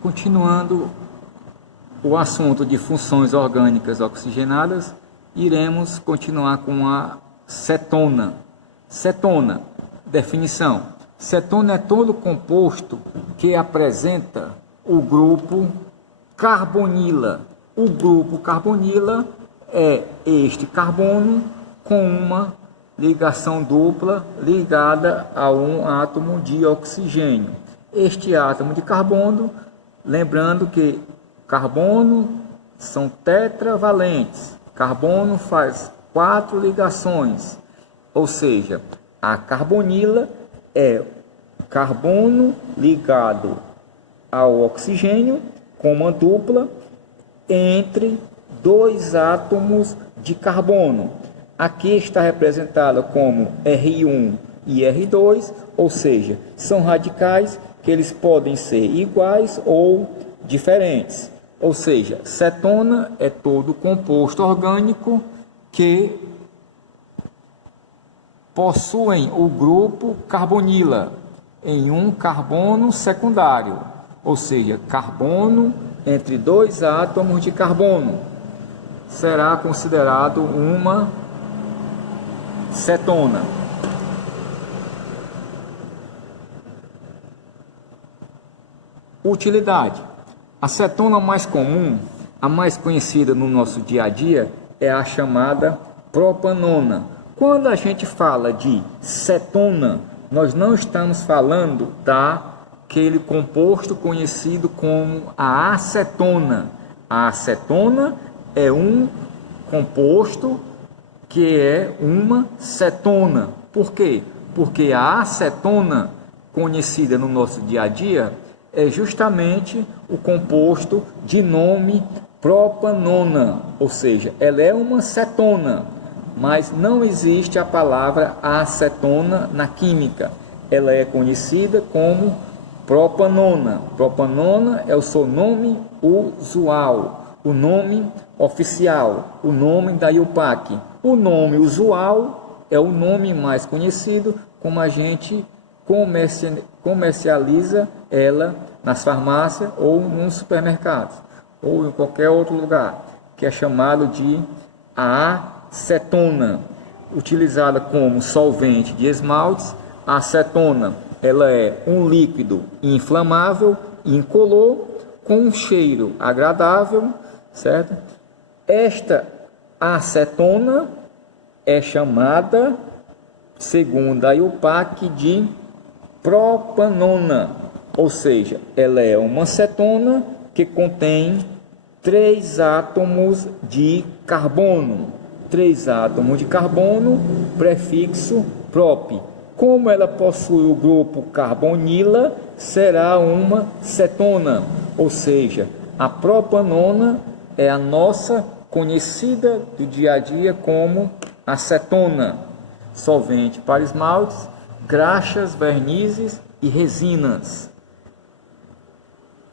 Continuando o assunto de funções orgânicas oxigenadas, iremos continuar com a cetona. Cetona, definição. Cetona é todo composto que apresenta o grupo carbonila. O grupo carbonila é este carbono com uma ligação dupla ligada a um átomo de oxigênio. Este átomo de carbono, lembrando que carbono são tetravalentes. Carbono faz 4 ligações, ou seja, a carbonila é carbono ligado ao oxigênio com uma dupla entre 2 átomos de carbono. Aqui está representada como R1 e R2, ou seja, são radicais que eles podem ser iguais ou diferentes. Ou seja, cetona é todo composto orgânico que possuem o grupo carbonila em um carbono secundário, ou seja, carbono entre 2 átomos de carbono, será considerado uma cetona. Utilidade. A cetona mais comum, a mais conhecida no nosso dia a dia, é a chamada propanona. Quando a gente fala de cetona, nós não estamos falando daquele composto conhecido como a acetona. A acetona é um composto que é uma cetona. Por quê? Porque a acetona, conhecida no nosso dia a dia, é justamente o composto de nome propanona, ou seja, ela é uma cetona, mas não existe a palavra acetona na química. Ela é conhecida como propanona. Propanona é o seu nome usual, o nome oficial, o nome da IUPAC. O nome usual é o nome mais conhecido, como a gente comercializa ela nas farmácias ou nos supermercados ou em qualquer outro lugar, que é chamado de acetona, utilizada como solvente de esmaltes. A acetona, ela é um líquido inflamável, incolor, com um cheiro agradável, certo? Esta acetona é chamada, segundo a IUPAC, de propanona, ou seja, ela é uma cetona que contém 3 átomos de carbono. 3 átomos de carbono, prefixo prop. Como ela possui o grupo carbonila, será uma cetona, ou seja, a propanona é a nossa conhecida do dia a dia como acetona, solvente para esmaltes, graxas, vernizes e resinas.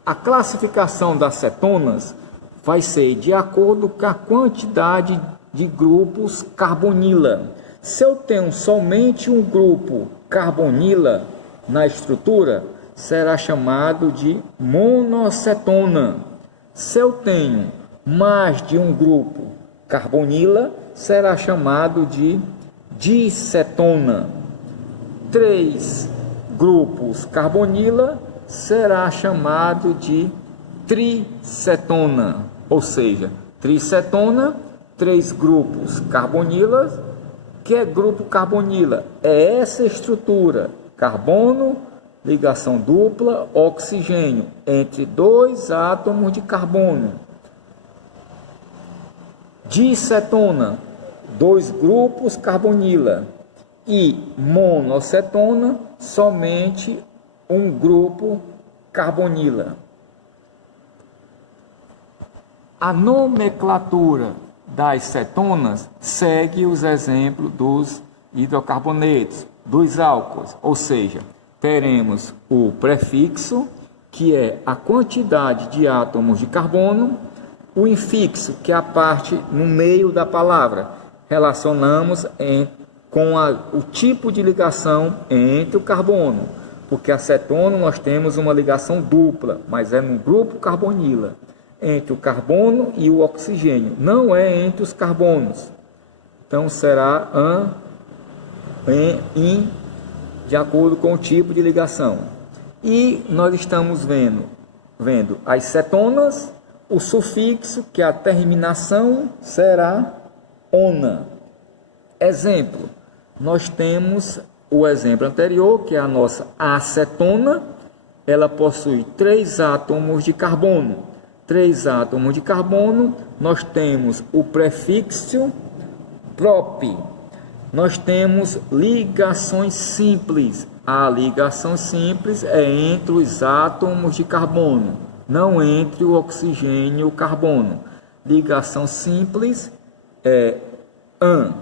A classificação das cetonas vai ser de acordo com a quantidade de grupos carbonila. Se eu tenho somente um grupo carbonila na estrutura, será chamado de monocetona. Se eu tenho mais de um grupo carbonila, será chamado de dicetona. 3 grupos carbonila será chamado de tricetona, ou seja, tricetona, 3 grupos carbonilas. Que é grupo carbonila? É essa estrutura, carbono, ligação dupla, oxigênio, entre 2 átomos de carbono. Dicetona, 2 grupos carbonila. E monocetona, somente um grupo carbonila. A nomenclatura das cetonas segue os exemplos dos hidrocarbonetos, dos álcools, ou seja, teremos o prefixo, que é a quantidade de átomos de carbono, o infixo, que é a parte no meio da palavra, relacionamos com o tipo de ligação entre o carbono. porque a cetona nós temos uma ligação dupla, mas é no grupo carbonila, entre o carbono e o oxigênio, não é entre os carbonos. Então será an, in, de acordo com o tipo de ligação. E nós estamos vendo as cetonas, o sufixo, que a terminação será ona. Exemplo, nós temos o exemplo anterior, que é a nossa acetona. Ela possui 3 átomos de carbono. 3 átomos de carbono, nós temos o prefixo prop. Nós temos ligações simples. A ligação simples é entre os átomos de carbono, não entre o oxigênio e o carbono. Ligação simples é an.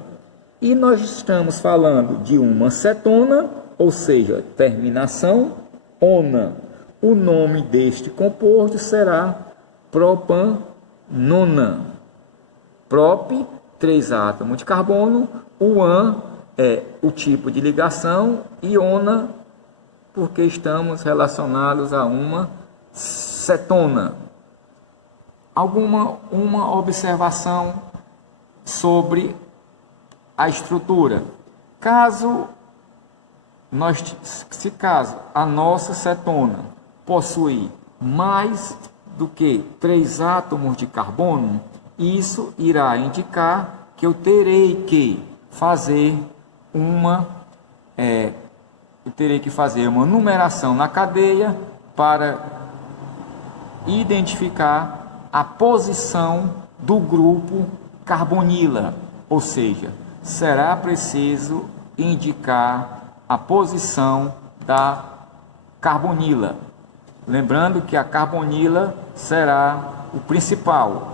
E nós estamos falando de uma cetona, ou seja, terminação ona. O nome deste composto será propanona. Prop, 3 átomos de carbono. O an é o tipo de ligação e ona, porque estamos relacionados a uma cetona. Uma observação sobre a estrutura. Caso a nossa cetona possuir mais do que 3 átomos de carbono, isso irá indicar que eu terei que fazer uma numeração na cadeia para identificar a posição do grupo carbonila, ou seja, será preciso indicar a posição da carbonila. Lembrando que a carbonila será o principal.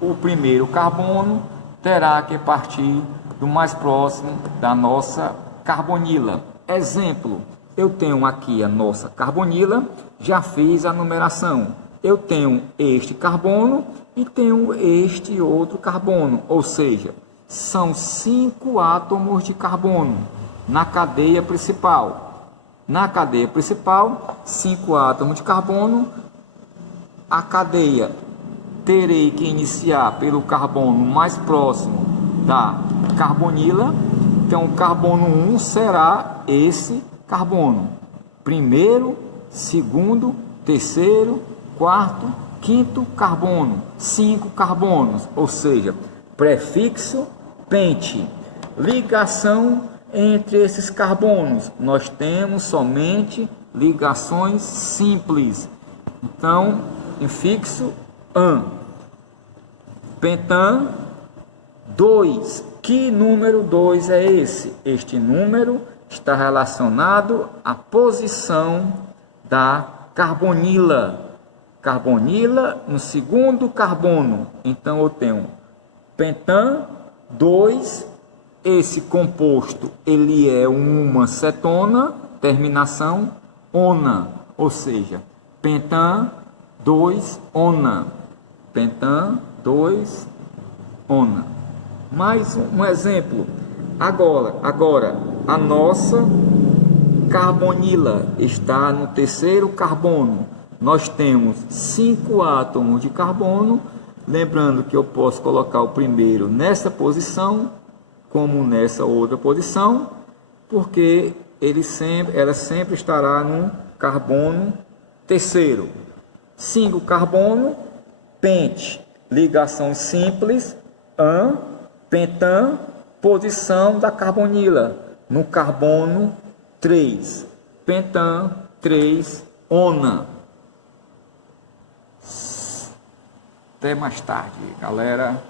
O primeiro carbono terá que partir do mais próximo da nossa carbonila. Exemplo, eu tenho aqui a nossa carbonila, já fiz a numeração. Eu tenho este carbono e tenho este outro carbono, ou seja, são 5 átomos de carbono na cadeia principal. Na cadeia principal, 5 átomos de carbono. A cadeia terei que iniciar pelo carbono mais próximo da carbonila. Então, o carbono 1 será esse carbono. Primeiro, segundo, terceiro, quarto, quinto carbono. 5 carbonos, ou seja, prefixo pente. Ligação entre esses carbonos. Nós temos somente ligações simples. Então, infixo an. Pentan 2. Que número 2 é esse? Este número está relacionado à posição da carbonila. Carbonila no segundo carbono. Então eu tenho pentan 2. Esse composto ele é uma cetona, terminação ona, ou seja, pentan 2 ona. Pentan 2 ona. Mais um exemplo. Agora a nossa carbonila está no terceiro carbono. Nós temos 5 átomos de carbono. Lembrando que eu posso colocar o primeiro nessa posição, como nessa outra posição, porque ela sempre estará no carbono terceiro. 5 carbono, pente, ligação simples, an, pentan, posição da carbonila, no carbono 3, pentan 3, ona. Até mais tarde, galera.